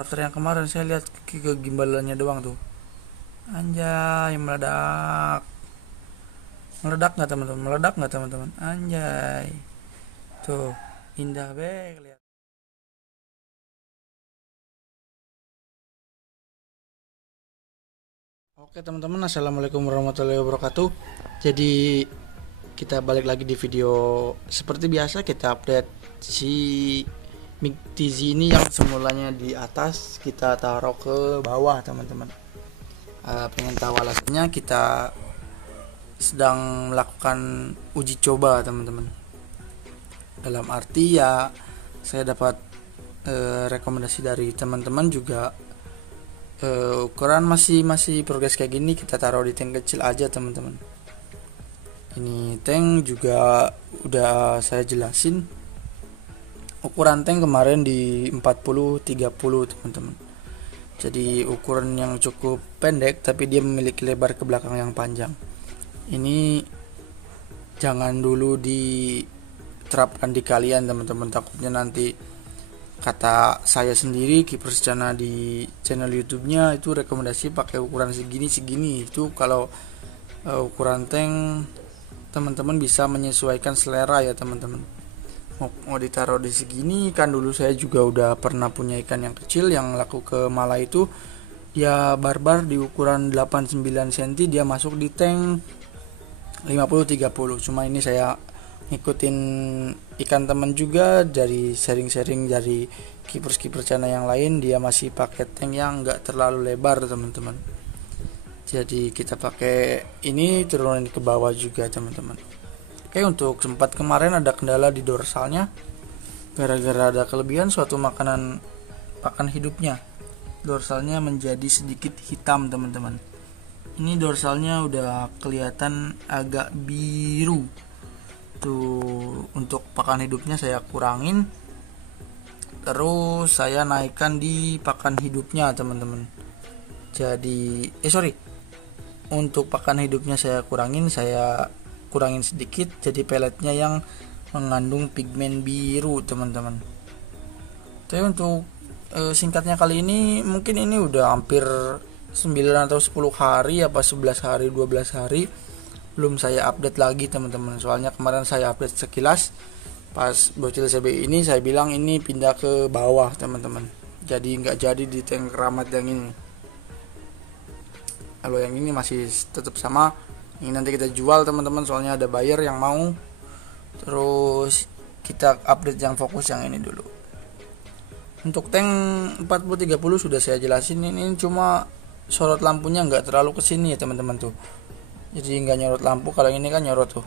Daftar yang kemarin saya lihat ke gimbalannya doang tuh. Anjay, meledak. Meledak nggak teman-teman? Meledak nggak teman-teman? Anjay. Tuh, indah be lihat. Oke teman-teman, assalamualaikum warahmatullahi wabarakatuh. Jadi kita balik lagi di video seperti biasa, kita update si mic TZ ini yang semulanya di atas kita taruh ke bawah teman-teman. Pengen tahu alasannya, kita sedang melakukan uji coba teman-teman. Dalam arti ya saya dapat rekomendasi dari teman-teman juga, ukuran masih progres kayak gini kita taruh di tank kecil aja teman-teman. Ini tank juga udah saya jelasin, ukuran tank kemarin di 40-30 teman-teman. Jadi ukuran yang cukup pendek tapi dia memiliki lebar ke belakang yang panjang. Ini jangan dulu diterapkan di kalian teman-teman, takutnya nanti kata saya sendiri Kiper Sencana di channel YouTube-nya itu rekomendasi pakai ukuran segini. Itu kalau ukuran tank teman-teman bisa menyesuaikan selera ya teman-teman. Mau ditaruh di segini kan, dulu saya juga udah pernah punya ikan yang kecil yang laku ke Malah itu dia barbar di ukuran 89 cm, dia masuk di tank 50-30. Cuma ini saya ngikutin ikan teman juga, dari sharing-sharing dari Kiper Sencana yang lain, dia masih pakai tank yang enggak terlalu lebar teman-teman. Jadi kita pakai ini turunin ke bawah juga teman-teman. Oke, untuk sempat kemarin ada kendala di dorsalnya gara-gara ada kelebihan suatu makanan pakan hidupnya. Dorsalnya menjadi sedikit hitam teman-teman. Ini dorsalnya udah kelihatan agak biru. Tuh, untuk pakan hidupnya saya kurangin. Terus saya naikkan di pakan hidupnya teman-teman. Jadi untuk pakan hidupnya saya kurangin sedikit, jadi peletnya yang mengandung pigmen biru teman-teman. Tapi untuk singkatnya kali ini mungkin ini udah hampir 9 atau 10 hari, apa 11 hari 12 hari belum saya update lagi teman-teman. Soalnya kemarin saya update sekilas pas bocil CB ini, saya bilang ini pindah ke bawah teman-teman, jadi nggak jadi di tank keramat yang ini. Kalau yang ini masih tetap sama, ini nanti kita jual teman-teman, soalnya ada buyer yang mau. Terus kita update yang fokus yang ini dulu. Untuk tank 40-30 sudah saya jelasin, ini cuma sorot lampunya nggak terlalu kesini ya teman-teman tuh. Jadi nggak nyorot lampu, kalau ini kan nyorot tuh.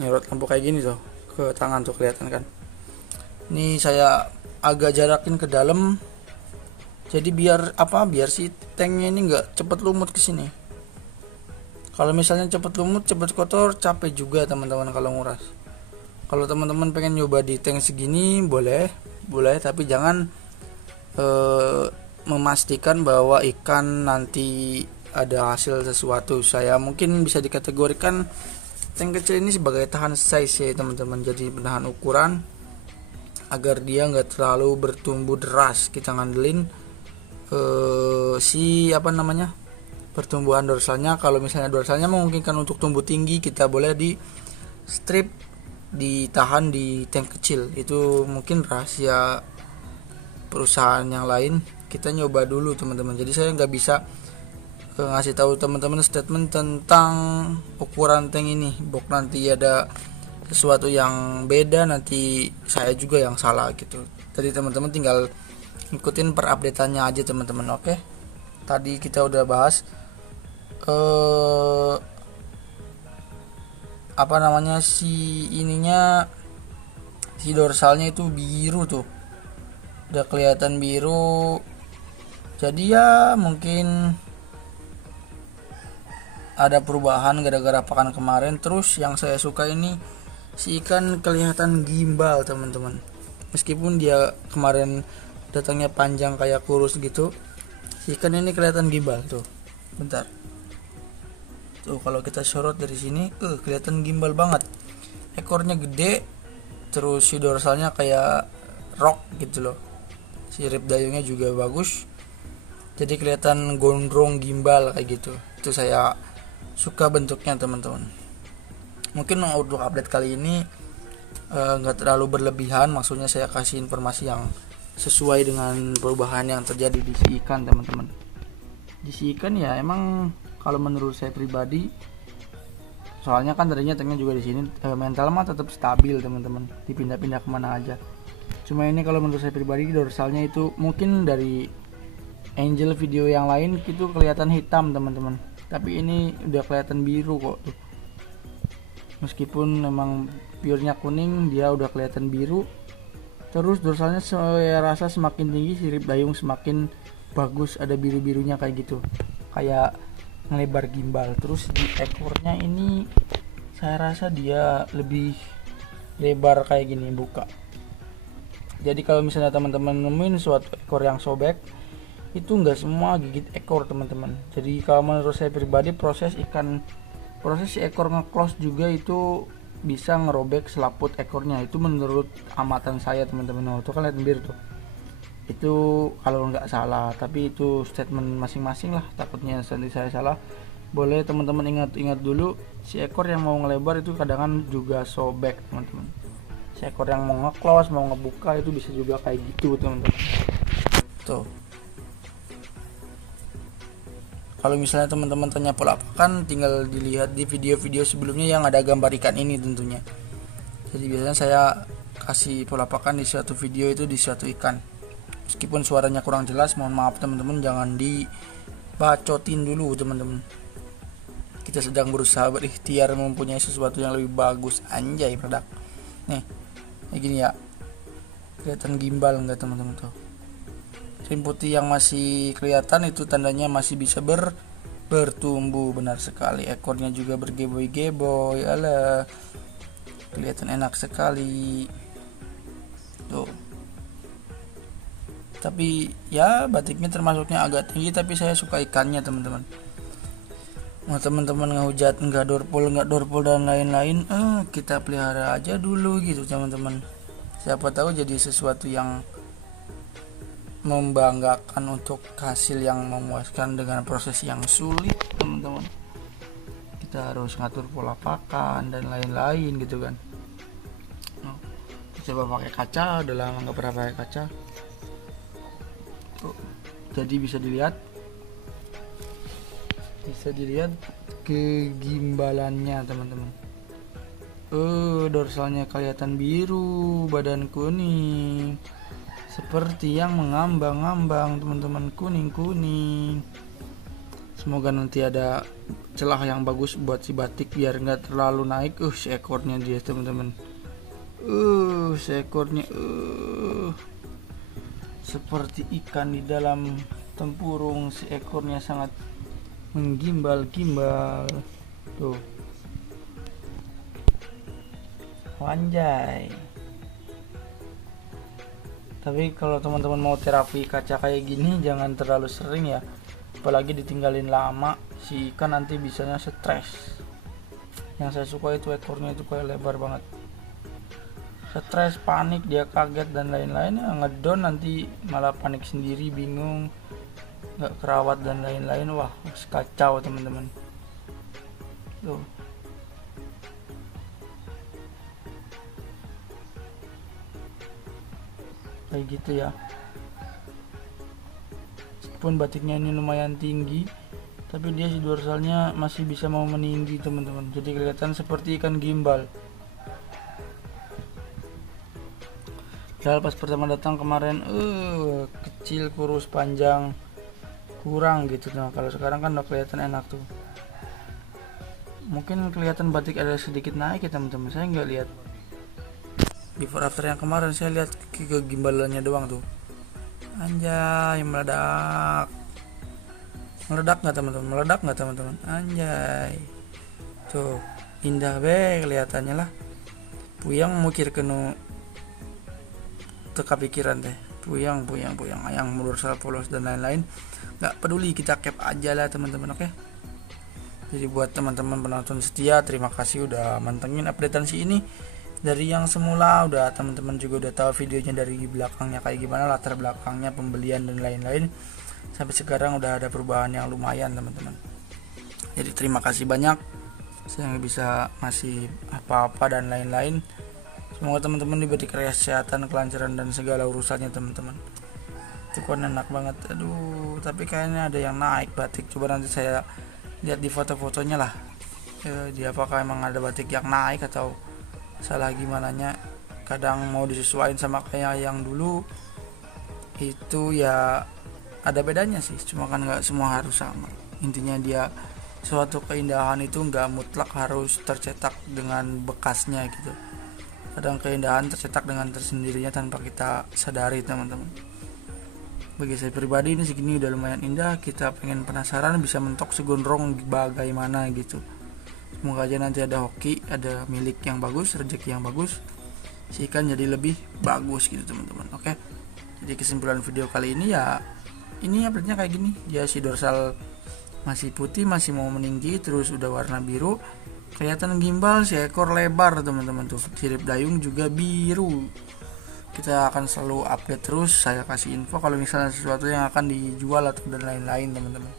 Nyorot lampu kayak gini tuh ke tangan tuh, kelihatan kan. Ini saya agak jarakin ke dalam. Jadi biar si tanknya ini nggak cepet lumut ke sini. Kalau misalnya cepet lumut, cepet kotor, capek juga teman-teman kalau nguras. Kalau teman-teman pengen nyoba di tank segini boleh, tapi jangan memastikan bahwa ikan nanti ada hasil sesuatu. Saya mungkin bisa dikategorikan tank kecil ini sebagai tahan size ya teman-teman. Jadi menahan ukuran agar dia nggak terlalu bertumbuh deras. Kita ngandelin pertumbuhan dorsalnya. Kalau misalnya dorsalnya memungkinkan untuk tumbuh tinggi, kita boleh di strip, ditahan di tank kecil. Itu mungkin rahasia perusahaan yang lain, kita nyoba dulu teman-teman. Jadi saya nggak bisa ngasih tahu teman-teman statement tentang ukuran tank ini. Bok nanti ada sesuatu yang beda, nanti saya juga yang salah gitu. Jadi teman-teman tinggal ikutin perupdateannya aja teman-teman. Oke, tadi kita udah bahas si dorsalnya itu biru tuh, udah kelihatan biru. Jadi ya mungkin ada perubahan gara-gara pakan kemarin. Terus yang saya suka ini, si ikan kelihatan gimbal teman-teman. Meskipun dia kemarin datangnya panjang kayak kurus gitu, si ikan ini kelihatan gimbal tuh. Bentar. Tuh kalau kita sorot dari sini, kelihatan gimbal banget. Ekornya gede, terus si dorsalnya kayak rock gitu loh. sirip dayungnya juga bagus, jadi kelihatan gondrong gimbal kayak gitu. Itu saya suka bentuknya teman-teman. Mungkin untuk update kali ini nggak terlalu berlebihan, maksudnya saya kasih informasi yang sesuai dengan perubahan yang terjadi di si ikan teman-teman. Di si ikan ya emang kalau menurut saya pribadi, soalnya kan tadinya tanknya juga di sini, mental mah tetap stabil teman-teman, dipindah-pindah kemana aja. Cuma ini kalau menurut saya pribadi, dorsalnya itu mungkin dari Angel video yang lain itu kelihatan hitam teman-teman, tapi ini udah kelihatan biru kok tuh. Meskipun memang purenya kuning, dia udah kelihatan biru. Terus dorsalnya saya rasa semakin tinggi sirip dayung semakin bagus, ada biru-birunya kayak gitu, kayak ngelebar gimbal. Terus di ekornya ini saya rasa dia lebih lebar kayak gini buka. Jadi kalau misalnya teman-teman nemuin suatu ekor yang sobek, itu enggak semua gigit ekor teman-teman. Jadi kalau menurut saya pribadi, proses si ekor nge-close juga itu bisa ngerobek selaput ekornya. Itu menurut amatan saya teman-teman. Oh, itu kan lihat bir tuh. Itu kalau nggak salah, tapi itu statement masing-masing lah, takutnya nanti saya salah. Boleh teman-teman ingat dulu, si ekor yang mau ngelebar itu kadang juga sobek teman-teman. Si ekor yang mau nge-close, mau ngebuka itu bisa juga kayak gitu teman-teman. Tuh. Kalau misalnya teman-teman tanya pola pakan, tinggal dilihat di video-video sebelumnya yang ada gambar ikan ini tentunya. Jadi biasanya saya kasih pola pakan di suatu video itu di suatu ikan. Meskipun suaranya kurang jelas, mohon maaf teman-teman, jangan dibacotin dulu teman-teman. Kita sedang berusaha berikhtiar mempunyai sesuatu yang lebih bagus, anjay produk. Nih, kayak gini ya. Kelihatan gimbal enggak teman-teman tuh? Trim putih yang masih kelihatan itu tandanya masih bisa bertumbuh, benar sekali. Ekornya juga bergeboy-geboy, alah, kelihatan enak sekali tuh. Tapi ya batiknya termasuknya agak tinggi, tapi saya suka ikannya teman-teman. Mau teman-teman ngehujat nggak dorpol dan lain-lain, kita pelihara aja dulu gitu teman-teman. Siapa tahu jadi sesuatu yang membanggakan untuk hasil yang memuaskan dengan proses yang sulit teman-teman. Kita harus ngatur pola pakan dan lain-lain gitu kan. Coba pakai kaca, udah lama nggak pernah pakai kaca. Jadi bisa dilihat kegimbalannya teman-teman. Dorsalnya kelihatan biru, badan kuning, seperti yang mengambang-ambang teman-teman, kuning-kuning. Semoga nanti ada celah yang bagus buat si batik biar nggak terlalu naik. Si ekornya dia teman-teman. Si ekornya seperti ikan di dalam tempurung. Si ekornya sangat menggimbal-gimbal tuh, anjay. Tapi kalau teman-teman mau terapi kaca kayak gini jangan terlalu sering ya, apalagi ditinggalin lama, si ikan nanti bisanya stres. Yang saya suka itu ekornya itu kayak lebar banget, stres, panik, dia kaget dan lain-lain, ngedon nanti malah panik sendiri, bingung, nggak kerawat dan lain-lain. Wah, kacau teman-teman tuh. Kayak gitu ya. Meskipun batiknya ini lumayan tinggi, tapi dia si dorsalnya masih bisa mau meninggi teman-teman, jadi kelihatan seperti ikan gimbal. Padahal pas pertama datang kemarin kecil, kurus, panjang, kurang gitu. Nah kalau sekarang kan udah kelihatan enak tuh. Mungkin kelihatan batik ada sedikit naik ya teman-teman, saya nggak lihat before after yang kemarin, saya lihat kegimbalannya doang tuh. Anjay, meledak nggak teman-teman, anjay tuh, indah be kelihatannya lah. Puyang mukir kenu teka pikiran teh, puyang ayang dorsal polos dan lain-lain, nggak peduli, kita cap aja lah teman-teman. Oke, jadi buat teman-teman penonton setia, terima kasih udah mantengin updatean si ini. Dari yang semula udah teman-teman juga udah tahu videonya dari belakangnya kayak gimana, latar belakangnya, pembelian dan lain-lain, sampai sekarang udah ada perubahan yang lumayan teman-teman. Jadi terima kasih banyak saya nggak bisa ngasih apa-apa dan lain-lain. Semoga teman-teman diberi kesehatan, kelancaran dan segala urusannya teman-teman. Itu kan enak banget. Aduh, tapi kayaknya ada yang naik batik. Coba nanti saya lihat di foto-fotonya lah. Dia apakah emang ada batik yang naik atau salah gimana nya. Kadang mau disesuaikan sama kayak yang dulu itu ya ada bedanya sih, cuma kan nggak semua harus sama. Intinya dia suatu keindahan itu nggak mutlak harus tercetak dengan bekasnya gitu. Kadang keindahan tercetak dengan tersendirinya tanpa kita sadari teman-teman. Bagi saya pribadi ini segini udah lumayan indah. Kita pengen penasaran bisa mentok segondrong bagaimana gitu. Semoga aja nanti ada hoki, ada milik yang bagus, rezeki yang bagus, si ikan jadi lebih bagus gitu teman-teman. Oke, jadi kesimpulan video kali ini ya, ini update-nya kayak gini. Dia si dorsal masih putih, masih mau meninggi, terus udah warna biru, kelihatan gimbal, si ekor lebar teman-teman tuh, sirip dayung juga biru. Kita akan selalu update terus, saya kasih info kalau misalnya sesuatu yang akan dijual atau dan lain-lain teman-teman.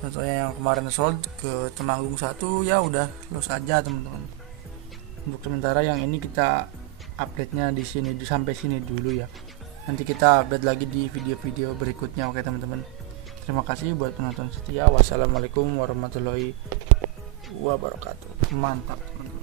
Contohnya yang kemarin sold ke Temanggung 1 ya udah los aja teman-teman. Untuk sementara yang ini kita update-nya di sini sampai sini dulu ya. Nanti kita update lagi di video-video berikutnya. Oke teman-teman. Terima kasih buat penonton setia. Wassalamualaikum warahmatullahi wabarakatuh. Mantap teman-teman.